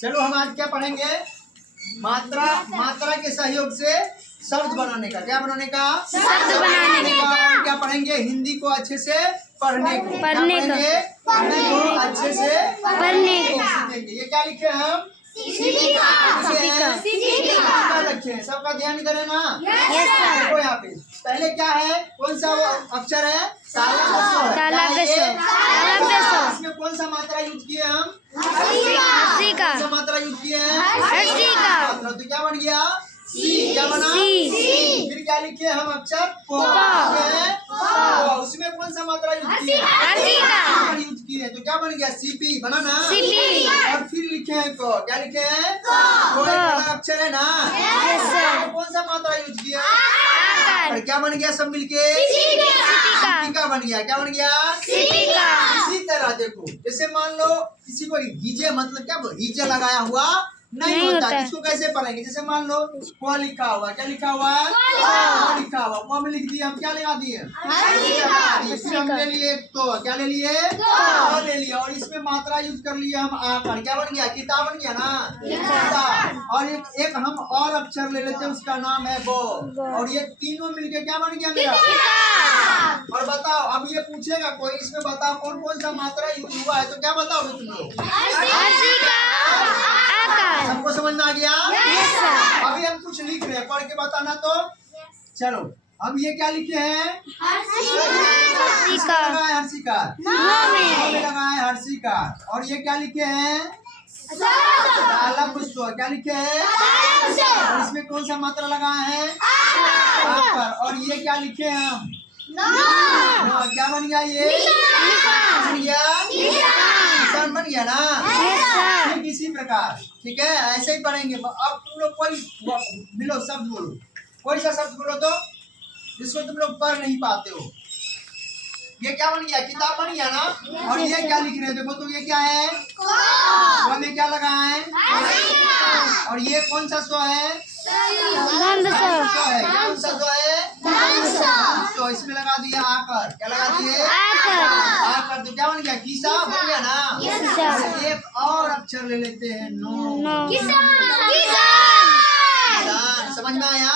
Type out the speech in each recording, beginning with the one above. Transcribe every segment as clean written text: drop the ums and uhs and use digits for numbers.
चलो हम आज क्या पढ़ेंगे? मात्रा के सहयोग से शब्द बनाने का। क्या बनाने का? शब्द बनाने का। और क्या पढ़ेंगे? हिंदी को अच्छे से पढ़ने को। पढ़ने को। हिंदी को अच्छे से पढ़ने को। सीखेंगे। ये क्या लिखे हैं हम? सीखा। लिखे हैं। सबका ध्यान इधर है ना? Yes sir. देखो यहाँ पे पहले क्या है? कौन सा वो अक्षर है? ताला ताला पेशो। इसमें कौन सा मात्रा यूज किए हम? हर्षी का। कौन सा मात्रा यूज किए हैं? हर्षी का। तो क्या बन गया? सी। क्या बना? सी। फिर क्या लिखे हम अक्षर? प। उसमें कौन सा मात्रा यूज किए? हर्षी का। यूज किए तो क्या बन गया? सीपी बना ना? सीपी। और फिर लिखे हैं क। क्या लिखे हैं? क। एक अक्षर है ना? Yes sir. तो कौन सा मात्रा यूज किया? आकार। और क्या बन गया सब मिलके? सीपिका बन गया। क्या बन गया? सीपिका। इसी तरह देखो, जैसे मान लो किसी को हीजे मतलब क्या हीजे लगाया हुआ नहीं होता। इसको कैसे पढ़ेंगे? जैसे मान लो क लिखा हुआ। क्या लिखा हुआ है? क लिखा हुआ। क में लिख दिए हम। क्या लगा दिए? फिर हम ले लिए तो क्या ले लिए? क ले लिया। और इसमें मात्रा यूज कर लिए हम आकर। क्या बन गया? किताब बन गया ना? किताब। और एक हम और अक्षर ले लेते हैं, उसका नाम है बो। और ये तीनों मिलके क्या बन गया मेरा? और बताओ, अब ये पूछेगा कोई, इसमें बताओ कौन कौन सा मात्रा यूज हुआ है, तो क्या बताओगे तुम लोग? सबको समझ में आ गया? अभी हम कुछ लिख रहे हैं, पढ़ के बताना तो। चलो अब ये क्या लिखे हैं? हर्षिकार। लगा है हर्षिकार। और ये क्या लिखे हैं? ताला पुष्प। क्या लिखे हैं? और इसमें कौन सा मात्रा लगा है? आकर। और ये क्या लिखे हैं हम? क्या बन गया? ये बन गया? निशान बन गया ना? ठीक इसी प्रकार। ठीक है, ऐसे ही पढ़ेंगे। अब तुम लोग कोई मिलो शब्द बोलो, कोई सा शब्द बोलो तो जिसको तुम लोग पढ़ नहीं पाते हो। ये क्या बन गया? किताब बन गया ना? और ये क्या लिख रहे हो? देखो तो ये क्या है? क में क्या लगा है? और ये कौन सा स्व है? कौन सा स्व है? तो इसमें लगा दिया आकर। क्या लगा दिए? आकर। तो क्या बन गया? किसा बन गया ना? एक और अक्षर ले लेते हैं, नो। किसान। समझ में आया?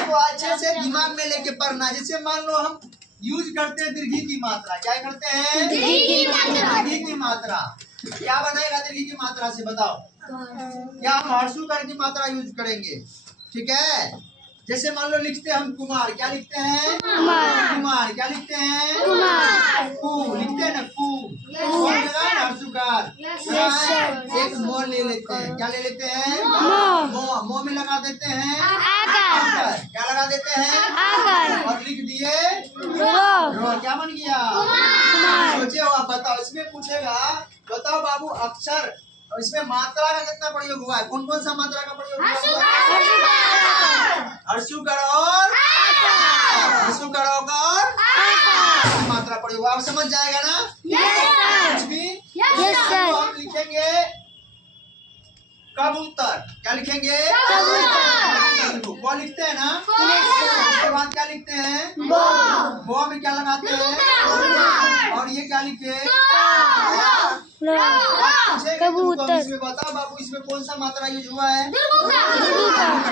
तो अच्छे से दिमाग में लेके पढ़ना। जैसे मान लो हम यूज करते हैं दीर्घी की मात्रा। क्या करते हैं? दीर्घी की मात्रा। क्या बनाएगा दीर्घी की मात्रा से? बताओ। क्या हम हर्षुकार की मात्रा यूज करेंगे? ठीक है, जैसे मान लो लिखते हैं हम कुमार। क्या लिखते हैं? कुमार। क्या लिखते हैं? कु लिखते हैं ना? कु हर्षुकार। एक मोर ले लेते हैं। क्या ले लेते हैं? मो में लगा देते हैं आकर। क्या लगा देते हैं? और लिख दिए रो। क्या बन गया? सोचे हो आप? बताओ, इसमें पूछेगा बताओ बाबू अक्षर इसमें मात्रा का कितना प्रयोग हुआ है? कौन कौन सा मात्रा का प्रयोग हुआ? हर्षुकार और मात्रा प्रयोग हुआ। आप समझ जाएगा ना? कुछ भी हम लिखेंगे कबूतर। क्या लिखेंगे? वो लिखते हैं ना? उसके बाद क्या लिखते हैं? बो में क्या लगाते हैं? और ये क्या लिखे? कबूतर। इसमें बताओ बाबू, इसमें कौन सा मात्रा यूज हुआ है?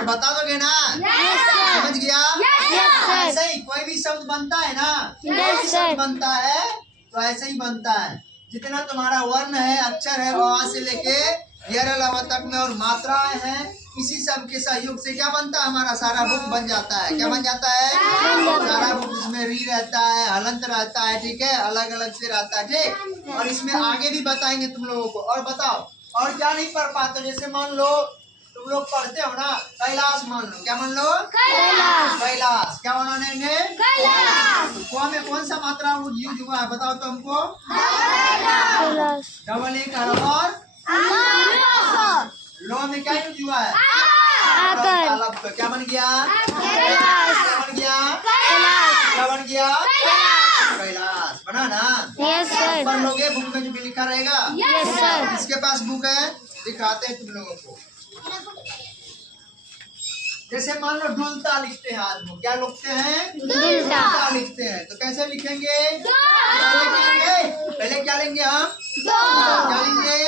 बता दोगे ना? समझ गया? ऐसे ही कोई भी शब्द बनता है ना, शब्द बनता है तो ऐसे ही बनता है। जितना तुम्हारा वर्ण है, अक्षर है, वहां से लेके तक में और मात्राएं हैं, इसी सब के सहयोग से क्या बनता है? हमारा सारा बुक बन जाता है। क्या बन जाता है? सारा बुक। इसमें री रहता है, हलंत रहता है, ठीक है, अलग अलग से रहता है। ठीक, और इसमें आगे भी बताएंगे तुम लोगों को। और बताओ और क्या नहीं पढ़ पाते? जैसे मान लो तुम लोग पढ़ते हो ना, कैलाश मान लो। क्या मान लो? कैलाश। क्या बनाने? को में कौन सा मात्रा यूज हुआ है? बताओ तो हमको। डबल एक और लो में क्या यूज हुआ है? तालाब। तो क्या बन गया? क्या बन गया? क्या बन गया? कैलाश बना ना? पढ़ लोगे, बुक में जो भी लिखा रहेगा। इसके पास बुक है, दिखाते हैं तुम लोगों को। जैसे मान लो डुलता लिखते हैं आज क्या लिखते हैं? डुलता लिखते हैं। तो कैसे लिखेंगे? पहले क्या लेंगे हम? क्या लेंगे?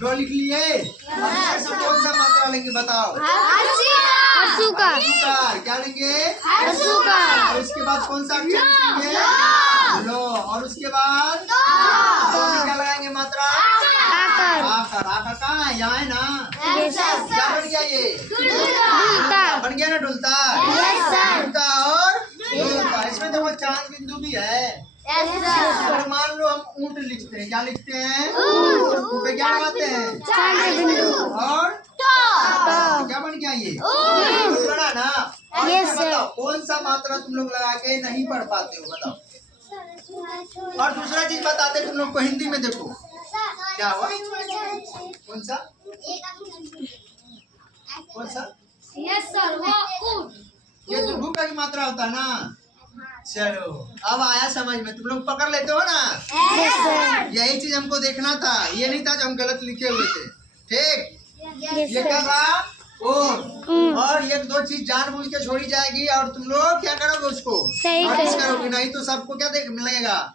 दो लिख लिए। अब इसमें से कौन सा मात्रा लेंगे बताओ? हर्षुकार। हर्षुकार। क्या लेंगे? हर्षुकार। और उसके बाद कौन सा अक्षर लिखेंगे? लो। और उसके बाद तो में क्या लगाएंगे मात्रा? आकर। आकर। आकर कहाँ है? यहाँ है ना। Yes sir. क्या बन गया ये? डुलता। बन गया ना डुलता। Yes sir. डुलता और डुलता। इसमें देखो चांद बिंदु भी है। Yes sir. अगर मान लो हम ऊंट लिखते हैं, क्या लिखते हैं? ऊंट पे क्या लगाते हैं? चांद बिंदु। और क्या बन गया ये? ऊंट बना ना। और Yes, इसमें बताओ कौन सा मात्रा तुम लोग लगा के नहीं पढ़ पाते हो बताओ? और दूसरा चीज बताते तुम लोग को हिंदी में देखो क्या हुआ? कौन सा? कौन सा? Yes sir. वो ऊंट। ये तो भू का ही मात्रा होता है ना। चलो अब आया समझ में। तुम लोग पकड़ लेते हो ना। Yes sir. यही चीज हमको देखना था। ये नहीं था जो हम गलत लिखे हुए थे। ठीक। यस ये क्या सर। था? और एक दो चीज जानबूझ के छोड़ी जाएगी और तुम लोग क्या करोगे उसको? सही नोटिस करो। करोगे। नहीं तो सबको क्या देख मिलेगा?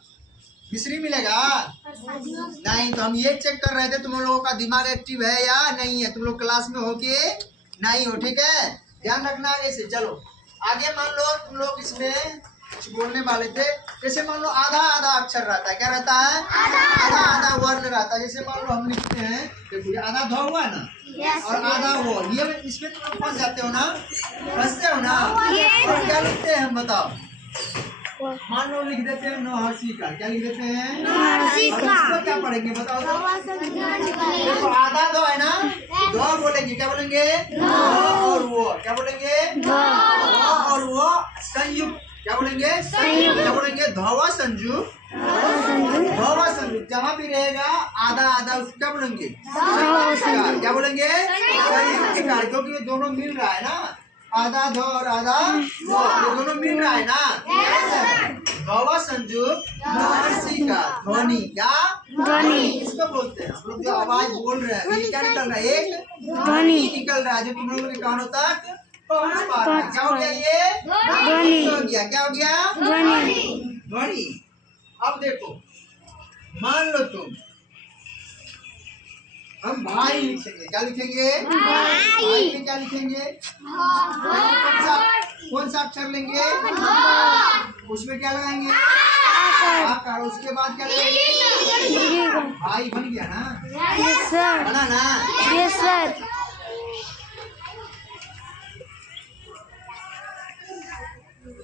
मिश्री मिलेगा। नहीं तो हम ये चेक कर रहे थे तुम लोगों का दिमाग एक्टिव है या नहीं है। तुम लोग क्लास में हो के नहीं हो। ठीक है, ध्यान रखना आगे से। चलो आगे मान लो तुम लोग इसमें कुछ बोलने वाले थे। जैसे मान लो आधा आधा अक्षर रहता है। क्या रहता है? आधा आधा वर्ण रहता है। जैसे मान लो हम लिखते हैं, देखो आधा ध हुआ ना और आधा वो। ये इसमें तुम लोग फंस जाते हो ना, फंसते हो ना। और क्या लिखते हैं हम बताओ? मान लो लिख देते हैं नो हर्षिका। क्या लिख देते हैं? और इसको क्या पढ़ेंगे बताओ तो? देखो आधा दो है ना, दो बोलेंगे। क्या बोलेंगे? दो और वो। क्या बोलेंगे? दो और वो संयुक्त। क्या बोलेंगे? संयुक्त। क्या बोलेंगे? धवा संयुक्त। धवा संयुक्त। जहाँ भी रहेगा आधा आधा उसको क्या बोलेंगे? संयुक्त। क्या बोलेंगे? संयुक्त कार। क्योंकि ये दोनों मिल रहा है ना। आधा धो और आधा वो, ये दोनों मिल रहा है ना। धवा संयुक्त हर्षिका। ध्वनि। क्या? ध्वनि। इसको बोलते हैं हम लोग जो आवाज बोल रहे हैं। ये क्या निकल रहा है? एक ध्वनि निकल रहा है जो तुम लोगों के कानों तक पहुंच पा रहा है। क्या हो गया ये? ध्वनि। हो गया। क्या हो गया? ध्वनि। ध्वनि। अब देखो मान लो तुम हम भाई लिखेंगे। क्या लिखेंगे? भाई में क्या लिखेंगे? कौन सा अक्षर लेंगे? उसमें क्या लगाएंगे? आकार। उसके बाद क्या लगाएंगे? भाई बन गया ना। Yes sir. बना ना। Yes sir.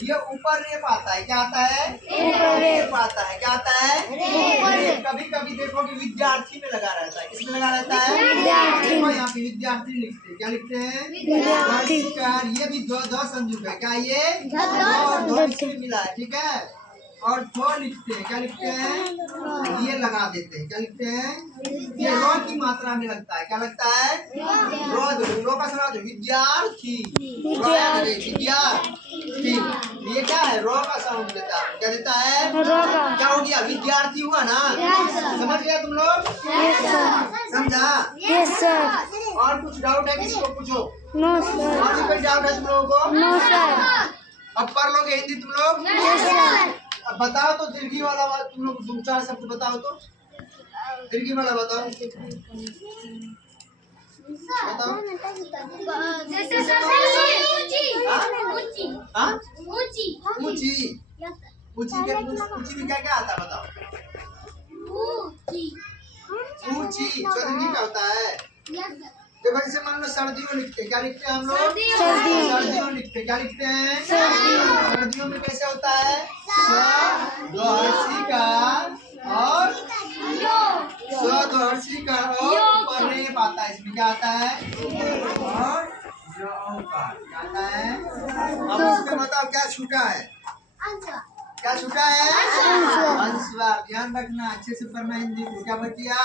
ये ऊपर रेप आता है। क्या आता है? ऊपर रेप आता है। क्या आता है? रेप। कभी कभी देखो कि विद्यार्थी में लगा रहता है। किसमें लगा रहता है? विद्यार्थी। देखो यहाँ पे विद्यार्थी लिखते हैं। क्या लिखते हैं? विद्यार्थी। ये भी दो दो संयुक्त है। क्या ये? दो और दो इसमें मिला है। ठीक है। और दो लिखते हैं। क्या लिखते हैं? ये लगा देते हैं। क्या लिखते हैं? ये रो की मात्रा में लगता है। क्या लगता है? रो का सवाल विद्यार्थी। विद्यार्थी। ये क्या है? रो का साउंड देता है। क्या देता है? रो का। क्या हो गया? विद्यार्थी हुआ ना। समझ गया तुम लोग? Yes sir. समझा? Yes sir. और कुछ डाउट है किसी को? पूछो। No sir. और भी कोई डाउट है तुम लोगों को? No sir. अब पढ़ लोगे हिंदी तुम लोग? Yes sir. अब बताओ तो दीर्घी वाला तुम लोग दो चार शब्द बताओ तो। दीर्घी वाला बताओ। बताओ। हाँ? ऊंची। ऊंची में क्या क्या आता है बताओ? ऊंची। दीर्घी क्या होता है? देखो जैसे मान लो सर्दियों लिखते हैं। क्या लिखते हैं हम लोग? सर्दियों लिखते हैं। क्या लिखते हैं? सर्दियों में कैसे होता है? दो हर्षिका और दो हर्षिका और ऊपर रेप आता है। इसमें क्या आता है? और क्या आता है? अब इसमें बताओ क्या छूटा है? क्या छूटा है? अंशवार। ध्यान रखना, अच्छे से पढ़ना हिंदी को। क्या बच गया?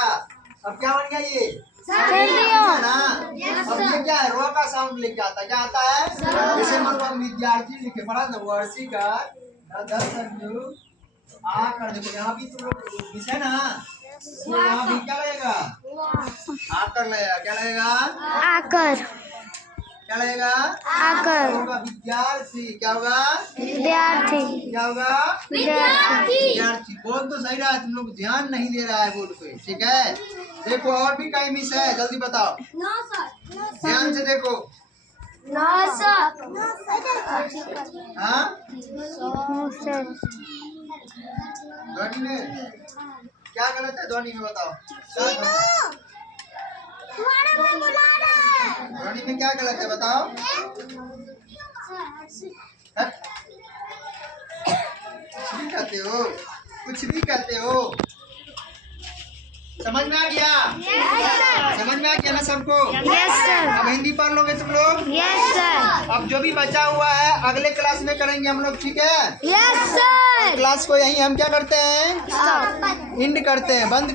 अब क्या बन गया ये? सर्दियों। ना। अब ये क्या है? रो का साउंड लेके आता है। क्या आता है? जैसे मान लो हम विद्यार्थी लिखे पढ़ा ना, वर्षिका आकर। देखो यहाँ भी तुम लोग विषय ना, तो यहाँ भी क्या लगेगा? आकर लगेगा। क्या लगेगा? आकर। क्या लगेगा? आकर। होगा विद्यार्थी। क्या होगा? विद्यार्थी। क्या होगा? विद्यार्थी। विद्यार्थी। बोल तो सही रहा है, तुम लोग ध्यान नहीं दे रहा है बोर्ड पे। ठीक है, देखो और भी कई मिस है, जल्दी बताओ, ध्यान से देखो। हाँ, ध्वनि में क्या गलत है? ध्वनि में बताओ, ध्वनि में क्या गलत है बताओ। हट। कुछ भी कहते हो, कुछ भी कहते हो। समझ में आ गया? समझ में आ गया ना सबको? Yes sir. अब हिंदी पढ़ लोगे तुम लोग? Yes sir. अब जो भी बचा हुआ है अगले क्लास में करेंगे हम लोग। ठीक है, यस सर। क्लास को यहीं हम क्या करते हैं? स्टॉप। एंड करते हैं, बंद।